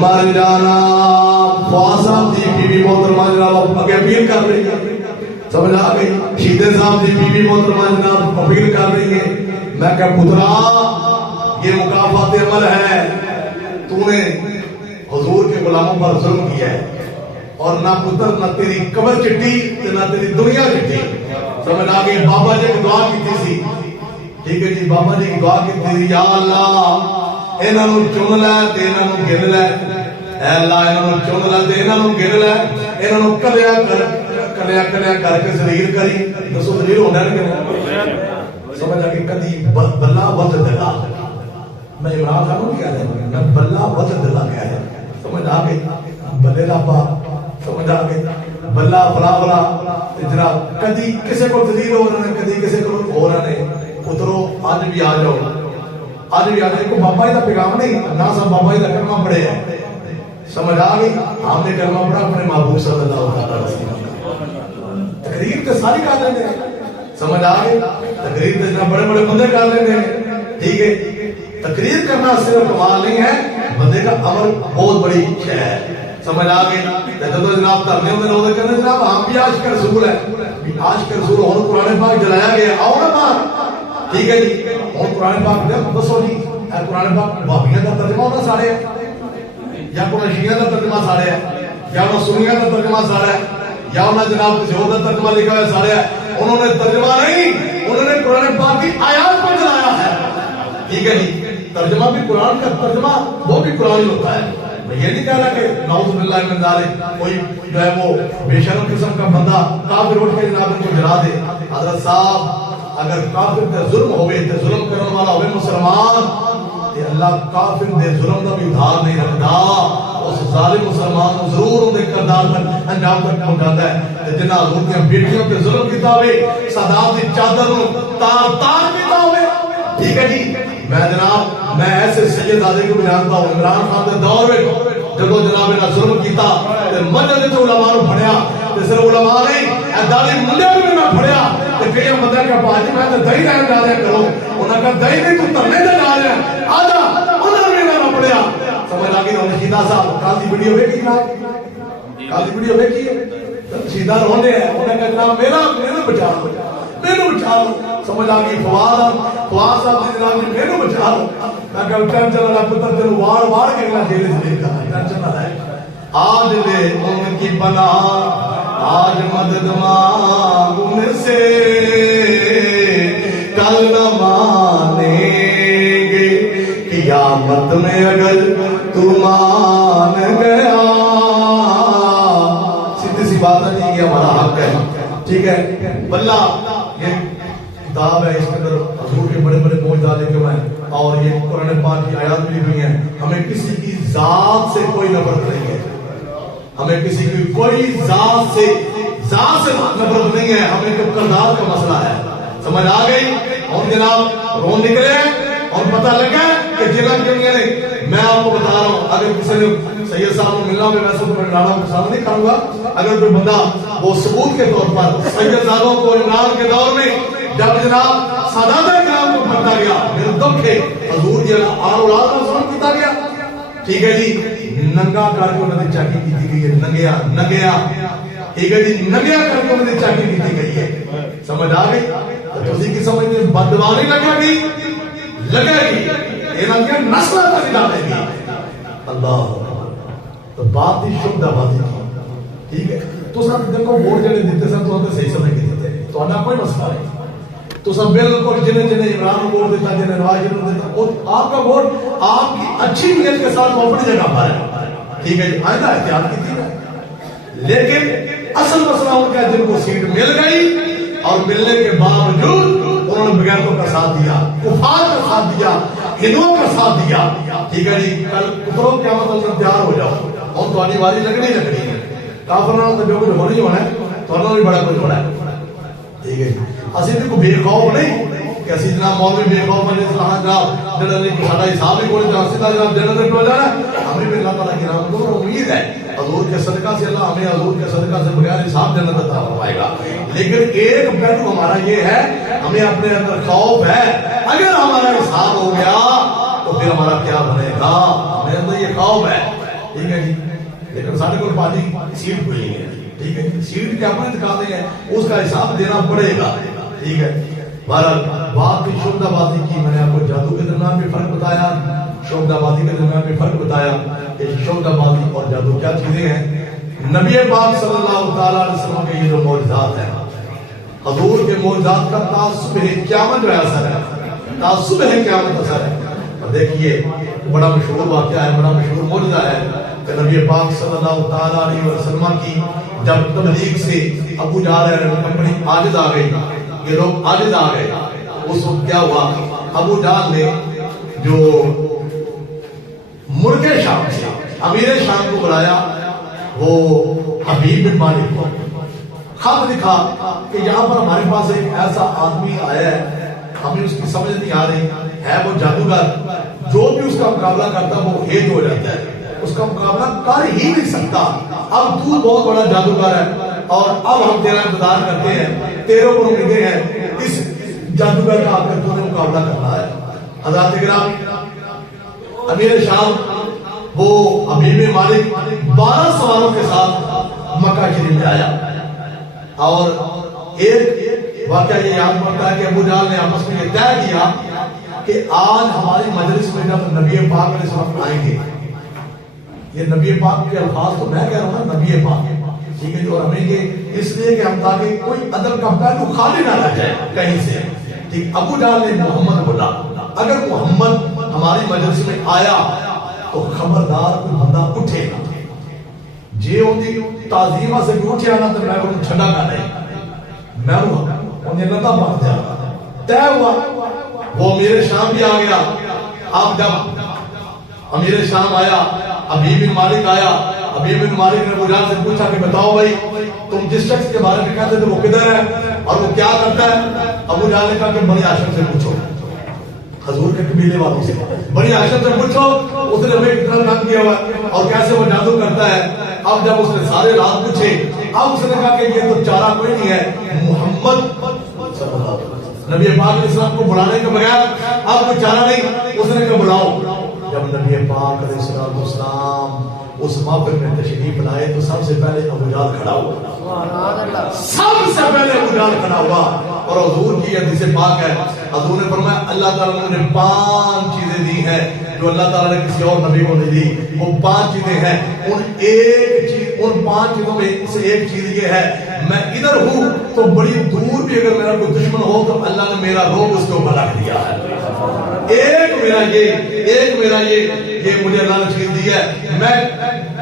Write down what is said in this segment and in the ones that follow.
مر جانا خواہ صاحب دی بی بی محترمہ جناب اگے اپیل کر رہی ہے، سمجھ آ گئی. شیدے صاحب دی بی بی محترمہ جناب اپیل کر رہی ہے. میں کہا پترا یہ مکافات عمل ہے، تو نے حضور کے غلاموں پر ظلم کیا ہے، اور نہ پتر نہ تیری قبر چٹی نہ تیری دنیا چٹی. سمجھ آ گئی. بابا جی کی دعا کی سی، ٹھیک ہے جی، بابا جی کی دعا کی تھی، یا اللہ انہاں نوں چن لے تے انہاں نوں گن لے، اے اللہ انہاں نوں چن لے تے انہاں نوں گن لے، انہاں نوں کلیا کر کے ذلیل کری. دسو ذلیل ہونا ہے کہ نہیں؟ سمجھ آ گئی. کدی بلا ود دلا، میں عمران صاحب کو کہہ رہا ہوں، میں بلا ود دلا کہہ رہا ہوں. سمجھ آ گئی. بلے لاپا، سمجھ آ گئی. بلا فلا فلا جناب کدی کسے کو ذلیل ہو رہا ہے، کدی کسے کو ہو رہا ہے. پترو آج بھی آ جاؤ، آج بھی آ جائے. کو بابا جی کا پیغام نہیں، نہ سب بابا جی کا کلمہ پڑھے ہیں. سمجھ آ گئی. ہم نے کلمہ پڑھا اپنے محبوب صلی اللہ علیہ وسلم. تقریر تو ساری کر لیں گے، سمجھ آ گئی. تقریر تو اتنا بڑے بڑے بندے کر لیں گے، ٹھیک ہے. تقریر کرنا صرف کمال نہیں ہے، بندے کا عمل بہت بڑی شے ہے. سمجھ آ گئی. جب جناب دھرنے میں لوگ کہتے ہیں جناب ہم بھی عاشق رسول ہے، عاشق رسول اور قرآن پاک جلایا گیا. آؤ نا پاک، ٹھیک ہے جی. اور قرآن پاک دسو جی، قرآن پاک بابیاں کا ترجمہ ہونا سارے ہے، یا قرآن شیعہ کا ترجمہ سارے ہے، یا انہوں سنیہ کا ترجمہ سارا ہے، یا انہوں جناب کسی اور کا ترجمہ لکھا ہے سارے ہے. انہوں نے ترجمہ نہیں، انہوں نے قرآن پاک کی آیات پر جلایا ہے، ٹھیک ہے جی. ترجمہ بھی قرآن کا ترجمہ وہ بھی قرآن ہی ہوتا ہے. میں یہ نہیں کہہ رہا کہ نعوذ باللہ من ذالک کوئی جو ہے وہ بے شرم قسم کا بندہ کافر اٹھ کے جناب ان کو جلا دے. حضرت صاحب اگر کافر تے ظلم ہوئے تے ظلم کرنے والا ہوئے مسلمان تے اللہ کافر دے ظلم دا بھی ادھار نہیں رکھدا. اس ظالم مسلمان کو ضرور ان دے کردار تک انجام تک پہنچاتا ہے. تے جنہ حضور دی بیٹیوں تے ظلم کیتا ہوئے، سادات دی چادر نوں تار تار کیتا ہوئے، ٹھیک ہے جی. میں جناب میں ایسے سید آدھے کو جانتا ہوں، عمران خان دے دور میں جب جناب نے ظلم کیتا تے مسجد تے علماء نوں پھڑیا، تے صرف علماء نہیں ادارے منڈے بھی میں پھڑیا. تے کئی بندے کہ باجی میں تے دہی لین جا رہا کرو، انہاں کہ دہی نہیں تو ترنے تے جا رہا آجا، انہاں نے نہ پڑھیا. سمجھ آ گئی. ہن شیدا صاحب کل دی ویڈیو ویکھی نا، کل دی ویڈیو ویکھی ہے. شیدا رونے ہیں، انہاں کہ جناب میرا بچا لو، میرے بچا لو. سمجھ آ گئی. فواد صاحب جناب میرے بچا لو. میں کہ ٹینشن والا پتر تینوں وار وار کے اگلا جیل سے لے کر ٹینشن نہ لے. آج لے ان کی پناہ، آج مدد مانگ ان سے، کل نہ مانیں گے قیامت میں اگر تو مان گیا. سیدھی سی بات ہے جی، یہ ہمارا حق ہے، ٹھیک ہے. بلہ یہ کتاب ہے، اس کے اندر حضور کے بڑے بڑے معجزات لکھے ہوئے ہیں، اور یہ قرآن پاک کی آیات بھی ہوئی ہیں. ہمیں کسی کی ذات سے کوئی نفرت نہیں ہے، ہمیں کسی کی کوئی ذات سے نفرت نہیں ہے. ہمیں تو کردار کا مسئلہ ہے. سمجھ آ گئی. اور جناب رون نکلے اور پتہ لگا کہ جناب کیوں نہیں. میں آپ کو بتا رہا ہوں، اگر کسی نے سید صاحب کو ملنا ہوگا، ویسے تو میں ڈرانا پسند نہیں کروں گا. اگر کوئی بندہ وہ ثبوت کے طور پر سید صاحبوں کو عمران کے دور میں جب جناب سادات کرام کو پھڑتا گیا، میرے دکھ ہے حضور جی آل اولاد کا ظلم کیتا گیا، ٹھیک ہے جی. ننگا کر کے انہوں نے چاکی کی گئی ہے، ننگیا ٹھیک ہے جی، ننگیا کر کے انہوں نے چاکی کی گئی ہے. سمجھ آ گئی. تو اسی کی سمجھتے بددعا نہیں لگے گی، لگے گی انہاں کی نسل تک جانے گی. اللہ تو بات ہی شبدہ بازی کی، ٹھیک ہے. تو سب دیکھو ووٹ جڑے دیتے سن تو صحیح سمجھ کے دیتے، تو کوئی مسئلہ نہیں. تو سب بالکل جنہیں عمران کو ووٹ دیتا، جنہیں نواز شریف کو دیتا، آپ کا ووٹ آپ کی اچھی نیت کے ساتھ وہ اپنی جگہ پر ہے، ٹھیک ہے جی. آئندہ احتیاط کی تھی، لیکن اصل مسئلہ ان کا جن کو سیٹ مل گئی اور ملنے کے باوجود انہوں نے بغیرتوں کا ساتھ دیا، کفار کا ساتھ دیا، ہندوؤں کا ساتھ دیا، ٹھیک ہے جی. کل کفروں کی قیامت میں تیار ہو جاؤ اور تمہاری باری لگنی ہے. کافر نال تو جو کچھ ہونی ہونا ہے، تمہارا بھی بڑا کچھ ہونا ہے، ٹھیک ہے جی. اسی کو بے خوف نہیں کہ اسی جناب مولوی بے خوف بنے جناب جنرل کی سارا حساب ہی کوئی سیدھا جناب جنرل ہو جانا. ہمیں بھی اللہ تعالیٰ کی رحمت اور امید ہے حضور کے صدقہ سے اللہ ہمیں حضور کے صدقہ سے بغیر حساب جنت عطا فرمائے گا. لیکن ایک پہلو ہمارا یہ ہے، ہمیں اپنے اندر خوف ہے اگر ہمارا حساب ہو گیا پھر ہمارا کیا بنے گا؟ میرے اندر یہ خوف ہے، ٹھیک ہے جی، لیکن سارے کو پارٹی سیٹ ہوئی ہے، ٹھیک ہے، سیٹ کے اپنے دکھاتے ہیں، اس کا حساب دینا پڑے گا، ٹھیک ہے۔ بہرحال بات کی شعبدہ بازی کی، میں نے آپ کو جادو کے درمیان بھی فرق بتایا، شعبدہ بازی کے درمیان بھی فرق بتایا کہ شعبدہ بازی اور جادو کیا چیزیں ہیں۔ نبی پاک صلی اللہ تعالیٰ علیہ وسلم کے یہ جو معجزات ہیں، حضور کے معجزات کا تعصب ہے قیامت میں اثر ہے، تعصب ہے قیامت اثر ہے۔ اور دیکھیے بڑا مشہور واقعہ ہے، بڑا مشہور معجزہ ہے کہ نبی پاک صلی اللہ تعالیٰ علیہ وسلم کی جب تبلیغ سے ابو جہل اپنی عاجز آ گئی، یہ لوگ عاجز آ گئے، اس وقت کیا ہوا؟ ابو جہل نے جو مرغے شام سے امیر شام کو بلایا، وہ حبیب بن مالک کو خط لکھا کہ یہاں پر ہمارے پاس ایک ایسا آدمی آیا ہے، ہمیں اس کی سمجھ نہیں آ رہی ہے، وہ جادوگر، جو بھی اس کا مقابلہ کرتا وہ ہیٹ ہو جاتا ہے، اس کا مقابلہ کر ہی نہیں سکتا۔ اب تو بہت بڑا جادوگر ہے اور اب ہم تیرا انتظار کرتے ہیں، تیرے کو امیدیں ہیں، اس جادوگر کا آ کر تو نے مقابلہ کرنا ہے۔ حضرات کرام، امیر شام وہ حبیب مالک 12 سواروں کے ساتھ مکہ شریف میں آیا، اور ایک واقعہ یہ یاد پڑتا ہے کہ ابو جہل نے آپس میں یہ طے کیا کہ آج ہماری مجلس میں جب نبی پاک علیہ السلام آئیں گے، یہ نبی پاک کے الفاظ تو میں کہہ رہا ہوں نا، نبی پاک، ٹھیک ہے جو ہمیں گے اس لیے کہ ہم تاکہ کوئی ادب کا پہلو خالی نہ رہ جائے کہیں سے، ٹھیک۔ ابو جہل نے محمد بولا، اگر محمد ہماری مجلس میں آیا تو خبردار کوئی بندہ اٹھے گا، جے ہوندی تعظیمہ سے بھی اٹھے آنا تو میں انہوں چھڑا گا نہیں، میں انہیں لتا پاک دیا گا، طے ہوا۔ وہ امیر شام بھی آ گیا۔ اب جب امیر شام آیا، حبیب بن مالک آیا، حبیب بن مالک نے ابو جہل سے پوچھا کہ بتاؤ بھائی تم جس شخص کے بارے میں کہتے تھے وہ کدھر ہے اور وہ کیا کرتا ہے؟ ابو جہل نے کہا کہ بنی ہاشم سے پوچھو، حضور کے قبیلے والوں سے، بنی ہاشم سے پوچھو، اس نے ہمیں کتنا کام کیا ہوا اور کیسے وہ جادو کرتا ہے۔ اب جب اس نے سارے رات پوچھے، اب اس نے کہا کہ یہ تو چارہ کوئی نہیں ہے، محمد صلی اللہ علیہ وسلم، نبی پاک علیہ السلام کو بلانے کے بغیر اب کوئی چارہ نہیں۔ اس نے کہا بلاؤ۔ جب نبی پاک علیہ السلام اس محفل میں تشریف لائے تو سب سے پہلے ابو جہل کھڑا ہوا، سب سے پہلے ابو جہل کھڑا ہوا، اور حضور کی حدیث پاک ہے، حضور نے فرمایا اللہ تعالیٰ نے مجھے 5 چیزیں دی ہیں جو اللہ تعالیٰ نے کسی اور نبی کو نہیں دی، وہ 5 چیزیں ہیں، ان 5 چیزوں میں سے ایک چیز یہ ہے میں ادھر ہوں تو بڑی دور بھی اگر میرا کوئی دشمن ہو تو اللہ نے میرا روب اس کے اوپر رکھ دیا ہے، ایک میرا یہ مجھے اللہ نے چیز دی ہے، میں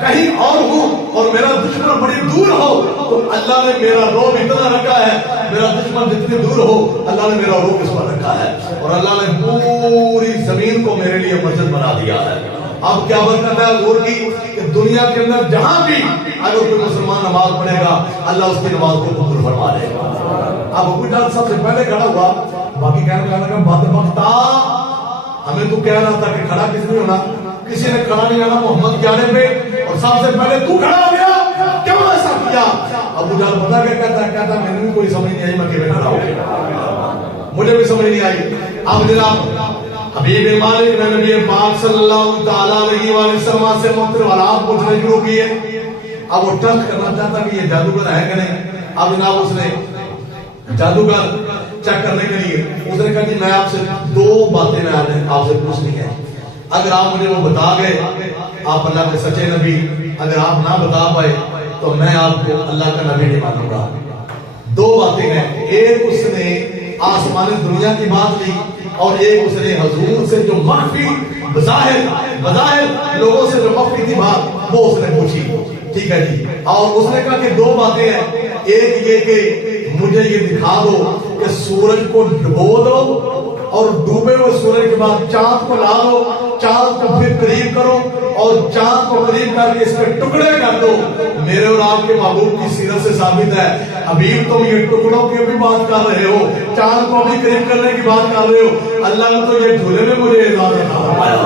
کہیں اور ہوں اور میرا دشمن بڑی دور ہو تو اللہ نے میرا روب اتنا رکھا ہے، میرا دشمن جتنے دور ہو اللہ نے میرا روب اس پر رکھا ہے، اور اللہ نے پوری زمین کو میرے لیے مسجد بنا دیا ہے۔ اب کیا برکت ہے حضور کی کہ دنیا کے اندر جہاں بھی اگر کوئی مسلمان نماز پڑھے گا اللہ اس کی نماز کو قبول فرما لے گا۔ اب ابو جہل سب سے پہلے کھڑا ہوا، باقی کہنے لگا بات وقتا ہمیں تو کہہ رہا تھا کہ کھڑا کس نے ہونا، کسی نے کھڑا نہیں آنا محمد کے آنے پہ، اور سب سے پہلے تو کھڑا ہو گیا، کیوں ایسا کیا؟ ابو جہل پتا کیا کہتا میں نے بھی کوئی سمجھ نہیں آئی، میں کیوں کھڑا ہو گیا، مجھے بھی سمجھ نہیں آئی۔ اب جناب حبیب مالک نے نبی پاک صلی اللہ تعالیٰ علیہ وسلم سے مختلف حالات پوچھنے شروع کیے۔ اب وہ ٹیسٹ کرنا چاہتا کہ یہ جادوگر ہے کہ نہیں۔ اب جناب اس نے جادوگر چیک کرنے کے لیے اس نے کہا کہ میں آپ سے 2 باتیں میں آپ سے پوچھنی ہے، اگر آپ مجھے وہ بتا گئے آپ اللہ کے سچے نبی، اگر آپ نہ بتا پائے تو میں آپ کو اللہ کا نبی نہیں مانوں گا۔ 2 باتیں ہیں، ایک اس نے آسمان دنیا کی بات لی اور ایک اس نے حضور سے جو مخفی بظاہر لوگوں سے جو مخفی تھی بات وہ اس نے پوچھی، ٹھیک ہے جی۔ اور اس نے کہا کہ 2 باتیں ہیں، ایک یہ کہ مجھے یہ دکھا دو کہ سورج کو ڈبو دو اور ڈوبے ہوئے سورج کے بعد چاند کو لا دو، چاند کو پھر قریب کرو اور چاند کو قریب کر کے اس کے ٹکڑے کر دو۔ میرے اور آپ کے محبوب کی سیرت سے ثابت ہے، حبیب تم یہ ٹکڑوں کی بھی بات کر رہے ہو، چاند کو بھی قریب کرنے کی بات کر رہے ہو، اللہ نے تو یہ جھولے میں مجھے اجازت فرمایا،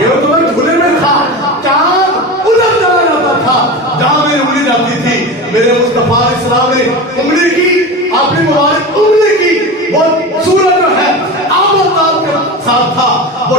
یہ تو میں جھولے میں تھا، چاند ادھر چلا جاتا تھا جہاں میری انگلی جاتی تھی، میرے مصطفیٰ علیہ السلام نے انگلی کی، اپنی مبارک انگلی کی، وہ سورج جو ہے آب و تاب کے ساتھ تھا، وہ